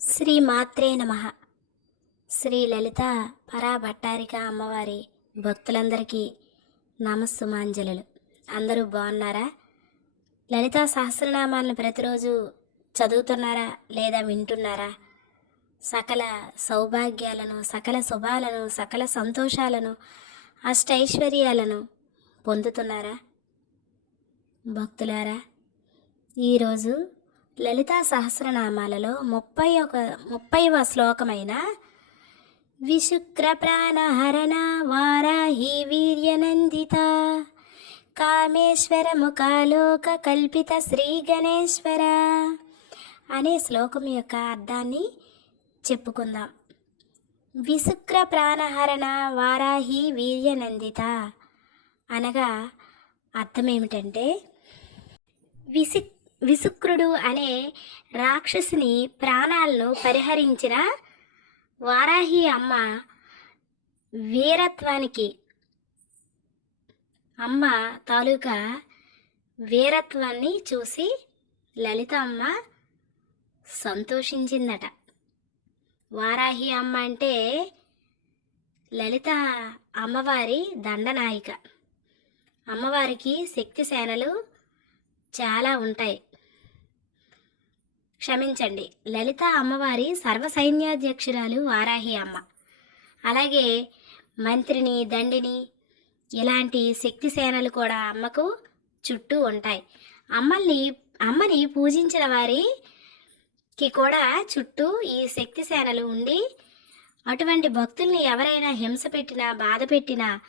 శ్రీ మాత్రే నమ. శ్రీ లలిత పరాభట్టారిక అమ్మవారి భక్తులందరికీ నమస్సుమాంజలులు. అందరూ బాగున్నారా? లలితా సహస్రనామాలను ప్రతిరోజు చదువుతున్నారా లేదా వింటున్నారా? సకల సౌభాగ్యాలను సకల శుభాలను సకల సంతోషాలను అష్టైశ్వర్యాలను పొందుతున్నారా? భక్తులారా ఈరోజు లలితా సహస్రనామాలలో ముప్పై ఒక ముప్పైవ శ్లోకమైన విశుక్ర ప్రాణహరణ వారాహి వీర్యనందిత కామేశ్వర ముఖాలోక కల్పిత శ్రీ గణేశ్వర అనే శ్లోకం యొక్క అర్థాన్ని చెప్పుకుందాం. విశుక్ర ప్రాణహరణ వారాహి వీర్యనందిత అనగా అర్థం ఏమిటంటే విశుక్ విసుక్రుడు అనే రాక్షసుని ప్రాణాలను పరిహరించిన వారాహి అమ్మ వీరత్వానికి అమ్మ తాలూకా వీరత్వాన్ని చూసి లలిత అమ్మ సంతోషించిందట. వారాహి అమ్మ అంటే లలిత అమ్మవారి దండనాయిక. అమ్మవారికి శక్తి సేనలు చాలా ఉంటాయి. క్షమించండి. లలిత అమ్మవారి సర్వసైన్యాధ్యక్షురాలు వారాహి అమ్మ. అలాగే మంత్రిని దండిని ఇలాంటి శక్తి సేనలు కూడా అమ్మకు చుట్టూ ఉంటాయి. అమ్మల్ని అమ్మని పూజించిన వారికి కూడా చుట్టూ ఈ శక్తి సేనలు ఉండి అటువంటి భక్తుల్ని ఎవరైనా హింస పెట్టినా బాధ పెట్టినా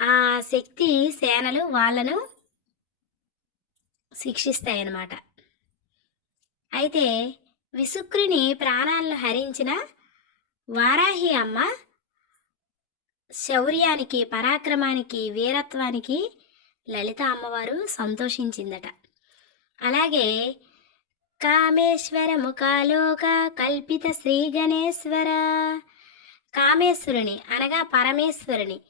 ఆ శక్తి సేనలు వాళ్ళను శిక్షిస్తాయన్నమాట. అయితే విసుక్రుని ప్రాణాలను హరించిన వారాహి అమ్మ శౌర్యానికి పరాక్రమానికి వీరత్వానికి లలిత అమ్మవారు సంతోషించిందట. అలాగే కామేశ్వర ముఖాలోక కల్పిత శ్రీ గణేశ్వర. కామేశ్వరుని అనగా పరమేశ్వరుని.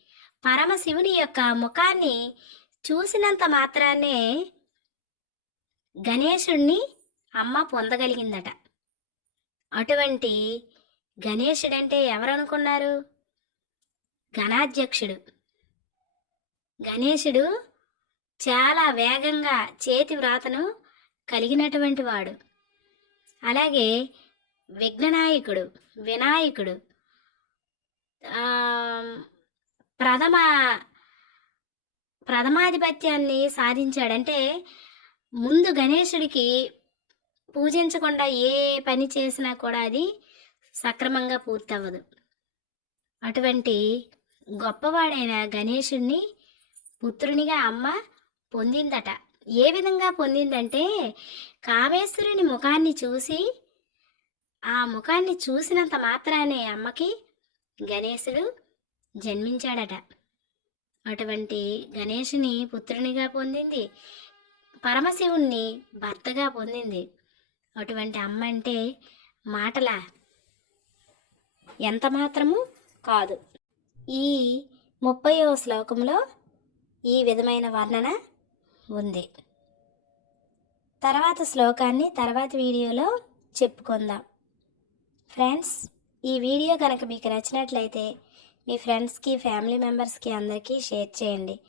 పరమశివుని యొక్క ముఖాన్ని చూసినంత మాత్రాన్నే గణేశుణ్ణి అమ్మ పొందగలిగిందట. అటువంటి గణేశుడంటే ఎవరనుకున్నారు? గణాధ్యక్షుడు. గణేశుడు చాలా వేగంగా చేతి వ్రాతను కలిగినటువంటి వాడు. అలాగే విఘ్ననాయకుడు వినాయకుడు ప్రథమ ప్రథమాధిపత్యాన్ని సాధించాడంటే ముందు గణేశుడికి పూజించకుండా ఏ పని చేసినా కూడా అది సక్రమంగా పూర్తవ్వదు. అటువంటి గొప్పవాడైన గణేశుణ్ణి పుత్రునిగా అమ్మ పొందిందట. ఏ విధంగా పొందిందంటే కామేశ్వరుని ముఖాన్ని చూసి ఆ ముఖాన్ని చూసినంత మాత్రానే అమ్మకి గణేశుడు జన్మించాడట. అటువంటి గణేషుని పుత్రునిగా పొందింది పరమశివుణ్ణి భర్తగా పొందింది. అటువంటి అమ్మ అంటే మాటల? ఎంత మాత్రము కాదు. ఈ ముప్పయో శ్లోకంలో ఈ విధమైన వర్ణన ఉంది. తర్వాత శ్లోకాన్ని తర్వాత వీడియోలో చెప్పుకుందాం. ఫ్రెండ్స్ ఈ వీడియో కనుక మీకు నచ్చినట్లయితే మీ ఫ్రెండ్స్కి ఫ్యామిలీ మెంబర్స్కి అందరికీ షేర్ చేయండి.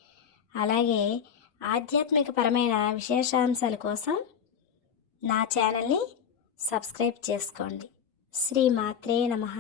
అలాగే ఆధ్యాత్మిక పరమైన విశేషాంశాల కోసం నా ఛానల్ని సబ్స్క్రైబ్ చేసుకోండి. శ్రీ మాత్రే నమః.